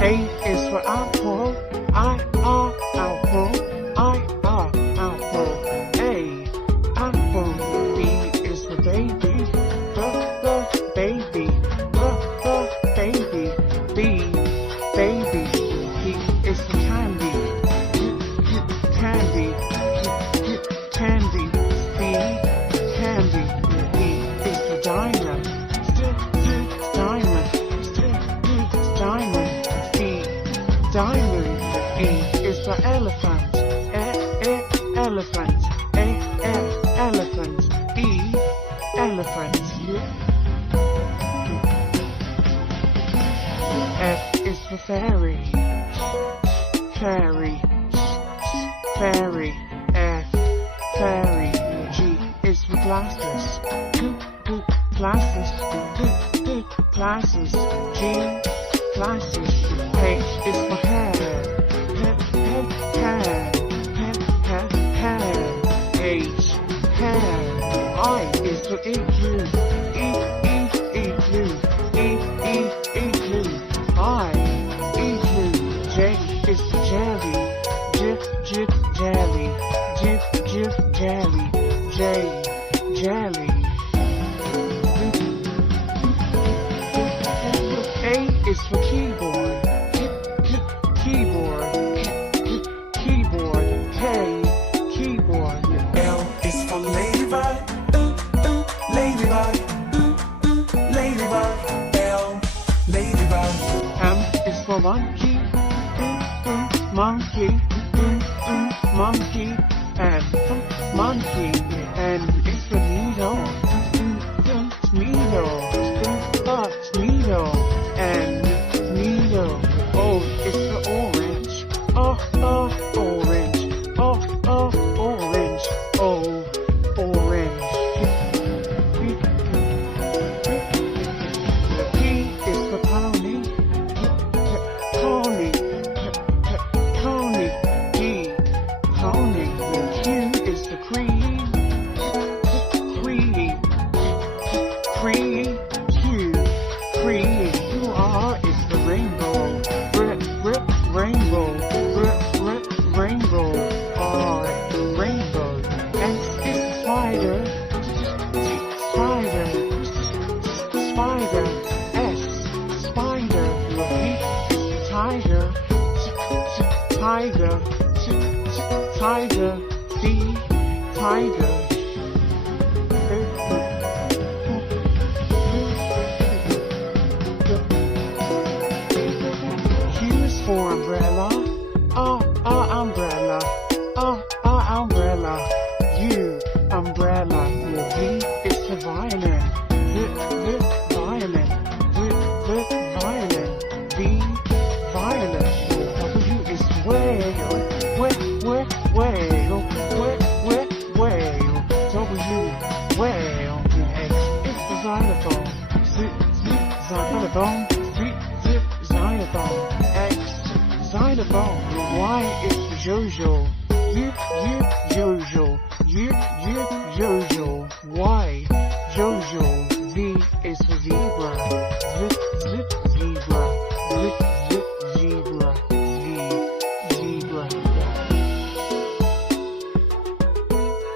A is for apple, apple, apple. A, apple. B is for baby, baby, baby. B, baby. C is for candy, candy, candy. C, candy. D is for diamond, diamond, diamond. D, diamond. E is for elephant, elephant, elephant. E, elephant. F is for fairy, fairy, fairy. F, fairy. G is for glasses, glasses, glasses. G, glasses. H is for hair, hair. H, hair. I is for igloo, igloo, igloo. I, igloo. J is for jelly, jelly, jelly. J, jelly. A is for keyboard, keyboard, keyboard. K, keyboard. L is for ladybug, ladybug, ladybug. L, ladybug. M is for monkey, monkey, monkey. N, monkey. N is for needle, needle, needle. N, needle. O is for orange, orange, orange. O, orange. P is for pony, pony, pony. D, pony. Q is for cream, cream, cream. Q, cream. R is for rainbow, rainbow, rainbow. R, rainbow. S is spider, spider, spider. S, spider. V is tiger, tiger, tiger. T, tiger. Q is for umbrella, umbrella, umbrella. U, umbrella. V is for violin, violin, violin. V, violin. W is whale, whale, whale. W, whale. X is for xylophone, xylophone. Xylophone. X, xylophone. Y is for Jojo, Jojo, Jojo. Y,